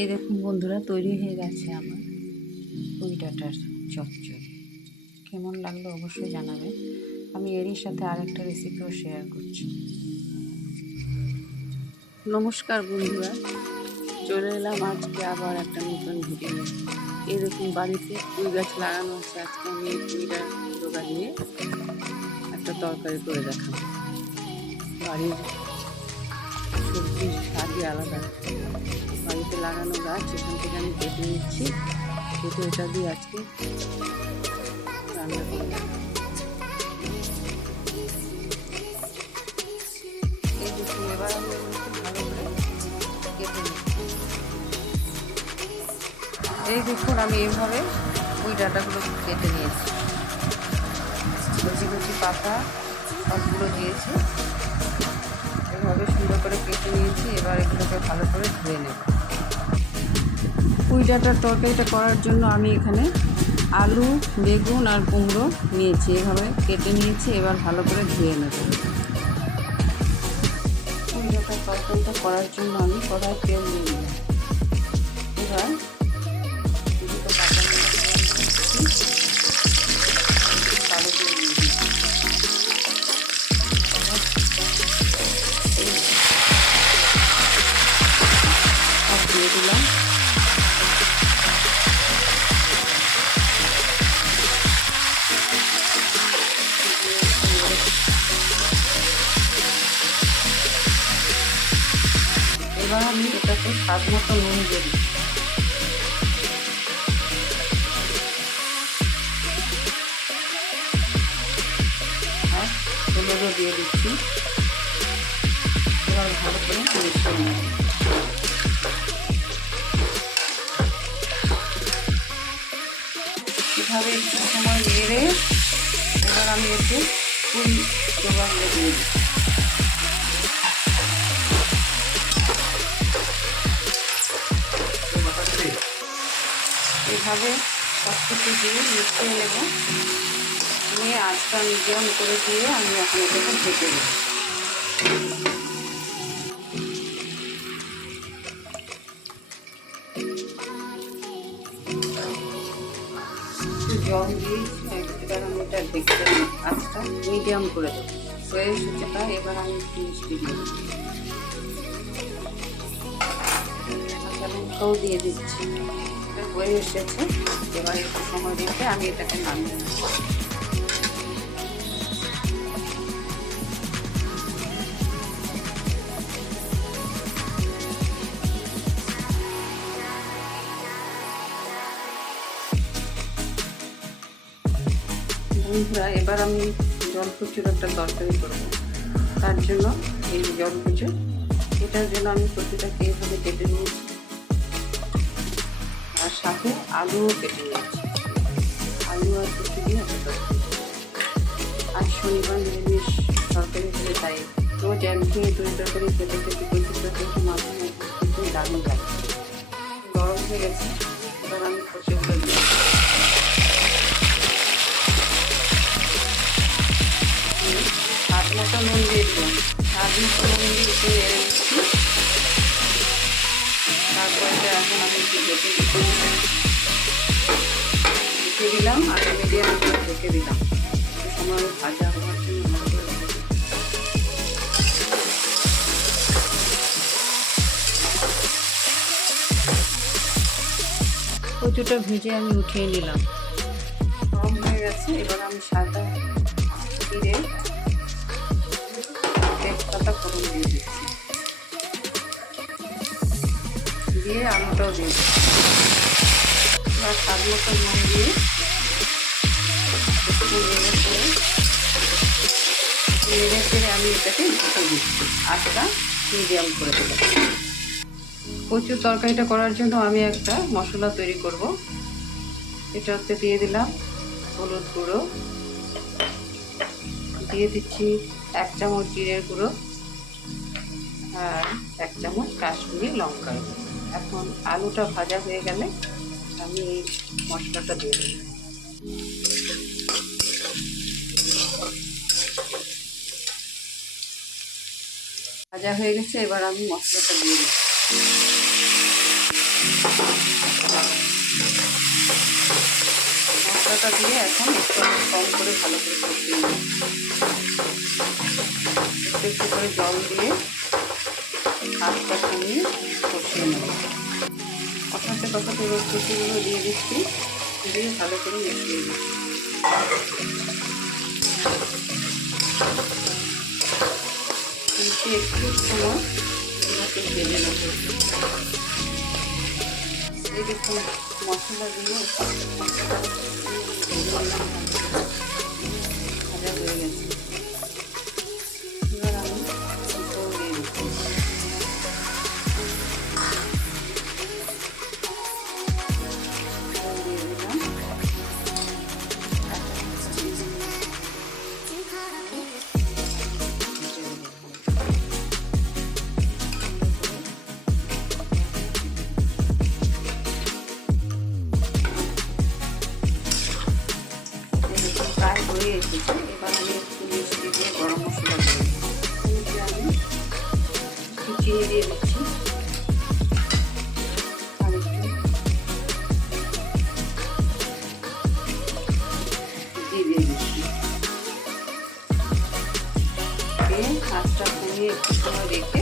এই দেখুন বন্ধুরা, তৈরি হয়ে গেছে আমার পুঁই ডাঁটার চচ্চড়ি। কেমন লাগলো অবশ্যই জানাবেন। আমি এরই সাথে আরেকটা রেসিপিও শেয়ার করছি। নমস্কার বন্ধুরা, চলে এলাম আজকে আবার একটা নতুন ভিডিও। এই দেখুন, বাড়িতে পুঁই গাছ লাগানো আছে। আজকে আমি এই পুঁইটা ডোকা দিয়ে একটা তরকারি করে দেখাবো। বাড়ির সবজির স্বাদই আলাদা। বাড়িতে লাগানো গাছ, এখান থেকে আমি কেটে নিচ্ছি। কেটে এটা দিয়ে আজকে রান্না করে দেখাবো। এই দেখুন, এবার আমি ভালো করে কেটে নিচ্ছি। এই দেখুন, আমি এইভাবে পুঁই ডাঁটাগুলো কেটে নিয়েছি। কচি কচি পাতা সবগুলো দিয়েছি, এভাবে সুন্দর করে কেটে নিয়েছি। এবার এগুলোকে ভালো করে ধুয়ে নেব। পুঁই ডাঁটার তরকারিটা করার জন্য আমি এখানে আলু, বেগুন আর কুমড়ো নিয়েছি, এভাবে কেটে নিয়েছি। এবার ভালো করে ধুয়ে নেব। পুঁই ডাঁটার তরকারিটা করার জন্য আমি কড়াই তেল নিয়ে নিলাম। এবার দুটো কাঁচা কালো দিয়ে নিয়ে দিয়ে দিলাম। এবার আমি এটাতে স্বাদ মতো নুন দিয়ে দিচ্ছি। আর হলুদও দিয়ে দিচ্ছি। এবার ভালো করে মিশিয়ে নেব। এভাবে একটু সময় নেড়ে এবার আমি এতে পুঁই ডোকাগুলো দিয়ে দিচ্ছি। এভাবে সব কিছু দিয়ে মিশিয়ে নেব। নিয়ে আঁচটা মিডিয়াম করে দিয়ে আমি এখন এটাকে ঢেকে দেব। জল দিয়ে এবার আমি এটা ঢেকে দেবো। আঁচটা মিডিয়াম করে দেবো। হয়ে এসেছে তা, এবার আমি একটু মিষ্টি দিয়ে দেবো। কাঁচা লঙ্কাও দিয়ে দিচ্ছি। হয়ে এসেছে। এবার একটু সময় রেখে আমি এটাকে নামিয়ে নেব। বন্ধুরা, এবার আমি জলকুচুর একটা তরকারি করবো। তার জন্য এই জলকুচু, এটার জন্য আমি কচুটাকে এইভাবে কেটে নিয়েছি, আর সাথে আলুও কেটে নিয়েছি। আলু আর কচু দিয়ে একটা তরকারি। আজ শনিবার নিরামিষ তরকারি হলে তাই রোজ একদিন দুই তরকারি খেতে খেতে কচুর তরকারি মাঝে মধ্যে কিন্তু দারুণ লাগে। গরম হয়ে গেছে, এবার আমি কচুগুলো দিয়ে স্বাদ মতো নুন দিয়ে দিলাম। স্বাদ মতো নুন দিয়ে একটু নেড়ে নিচ্ছি। তারপরে এখন আমি একটু ঢেকে দিলাম আর মিডিয়াম করে ঢেকে দিলাম। সময় ভাজা হওয়ার জন্য কচুটা ভেজে আমি উঠিয়ে নিলাম। গরম হয়ে গেছে। এবার আমি সাদা জিরে, তেজপাতা ফোড়ন দিয়ে দিচ্ছি। দিয়ে আলুটাও দিয়ে দিচ্ছি। এবার স্বাদ মতো নুন দিয়ে একটু নেড়ে চেড়ে আমি এটাকে ঢেকে দিচ্ছি। আঁচটা মিডিয়াম করে দিলাম। কচুর তরকারিটা করার জন্য আমি একটা মশলা তৈরি করব। এটাতে দিয়ে দিলাম হলুদ গুঁড়ো, দিয়ে দিচ্ছি 1 চামচ জিরের গুঁড়ো আর 1 চামচ কাশ্মীরি লঙ্কার গুঁড়ো। এখন আলুটা ভাজা হয়ে গেলে আমি এই মশলাটা দিয়ে দিই। ভাজা হয়ে গেছে, এবার আমি মশলাটা দিয়ে দিচ্ছি। মশলাটা দিয়ে এখন একটু কম করে ভালো করে কষিয়ে নেব। একটু একটু করে জল দিয়ে আস্তে কমিয়ে কষিয়ে নেব। কষাতে কষাতে এবার কচুগুলো দিয়ে দিচ্ছি, দিয়ে ভালো করে মিশিয়ে দিচ্ছি। একটু সময় এগুলোকে ভেজে নেব। এই দেখুন মশলা দিয়ে ভাজা হয়ে গেছে। এবার আমি ঝোল দিয়ে দিচ্ছি। প্রায় হয়ে এসেছে। এবার আমি একটু মিষ্টি দিয়ে গরম মশলা দিয়ে আমি একটু চিনি দিয়ে দিচ্ছি আর একটু দিয়ে দিচ্ছি। দিয়ে আঁচটা কমিয়ে একটু সময় রেখে